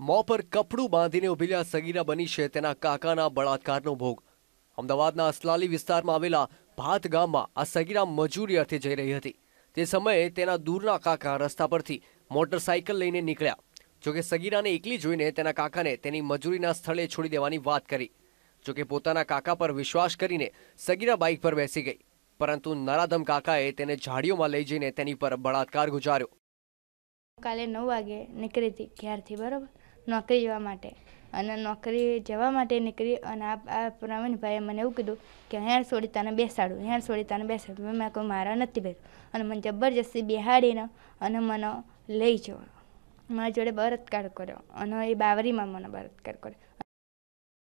મોં પર કપડું બાંધીને ઉભેલા સગીરા બની છે તેના કાકાના બળાત્કારનો ભોગ. અમદાવાદના અસલાલી વિસ્તારમાં આવેલા ભાત ગામમાં આ સગીરા મજૂરી અર્થે જઈ રહી હતી. તે સમયે તેના દૂરના કાકા રસ્તા પરથી મોટરસાઇકલ લઈને નીકળ્યા. જોકે સગીરાને એકલી જોઈને તેના કાકાને તેની મજૂરીના સ્થળે છોડી દેવાની વાત કરી. જોકે પોતાના કાકા પર વિશ્વાસ કરીને સગીરા બાઇક પર બેસી ગઈ. પરંતુ નરાધમ કાકાએ તેને ઝાડીઓમાં લઈ જઈને તેની પર બળાત્કાર ગુજાર્યો. કાલે નવ વાગે નીકળી હતી ઘેરથી, બરાબર? નોકરી જવા માટે. અને નોકરી જવા માટે નીકળી અને આ આ પ્રવીણભાઈએ મને એવું કીધું કે હેણ છોડી તને બેસાડું, હેણ છોડી તને બેસાડું. મેં કહ્યું, મારા નથી બેઠું અને મને જબરજસ્તી બેહાડીને અને મને લઈ જવા. મારા જોડે બળાત્કાર કર્યો અને એ બાવરીમાં મને બળાત્કાર કર્યો.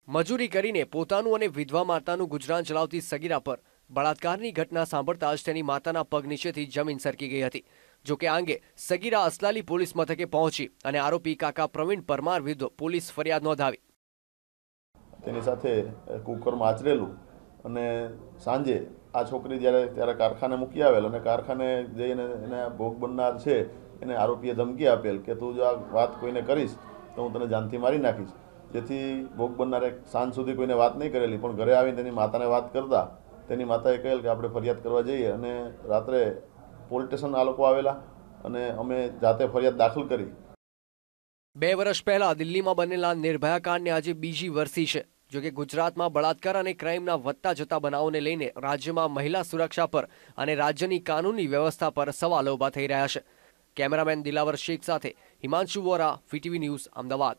મજૂરી કરીને પોતાનું અને વિધવા માતાનું ગુજરાન ચલાવતી સગીરા પર બળાત્કારની ઘટના સાંભળતા જ તેની માતાના પગ નીચેથી જમીન સરકી ગઈ હતી. જો કે આ અંગે સગીરા અસલાલી પોલીસ મથકે પહોંચી અને આરોપી કાકા પ્રવીણ પરમાર વિરુદ્ધ પોલીસ ફરિયાદ નોંધાવી. તેની સાથે કુકરમાં આચરેલું અને સાંજે આ છોકરી જ્યારે ત્યારે કારખાને મૂકી આવેલ અને કારખાને જઈને એને ભોગ બનનાર છે, એને આરોપીએ ધમકી આપેલ કે તું જો આ વાત કોઈને કરીશ તો હું તને જાનથી મારી નાખીશ. જેથી ભોગ બનનારે સાંજ સુધી કોઈને વાત નહીં કરેલી, પણ ઘરે આવીને તેની માતાને વાત કરતા તેની માતાએ કહેલ કે આપણે ફરિયાદ કરવા જઈએ અને રાત્રે પોલીસ સ્ટેશન આ લોકો આવેલા અને અમે જાતે ફરિયાદ દાખલ કરી. બે વર્ષ પહેલા દિલ્હીમાં બનેલા નિર્ભયા કાંડને આજે બીજી વર્ષી છે જોકે ગુજરાતમાં બળાત્કાર અને ક્રાઇમના વધતા જતા બનાવોને લઈને રાજ્યમાં મહિલા સુરક્ષા પર અને રાજ્યની કાનૂની વ્યવસ્થા પર સવાલો ઊભા થઈ રહ્યા છે. કેમેરામેન દિલાવર શેખ સાથે હિમાંશુ વોરા વીટીવી ન્યૂઝ, અમદાવાદ.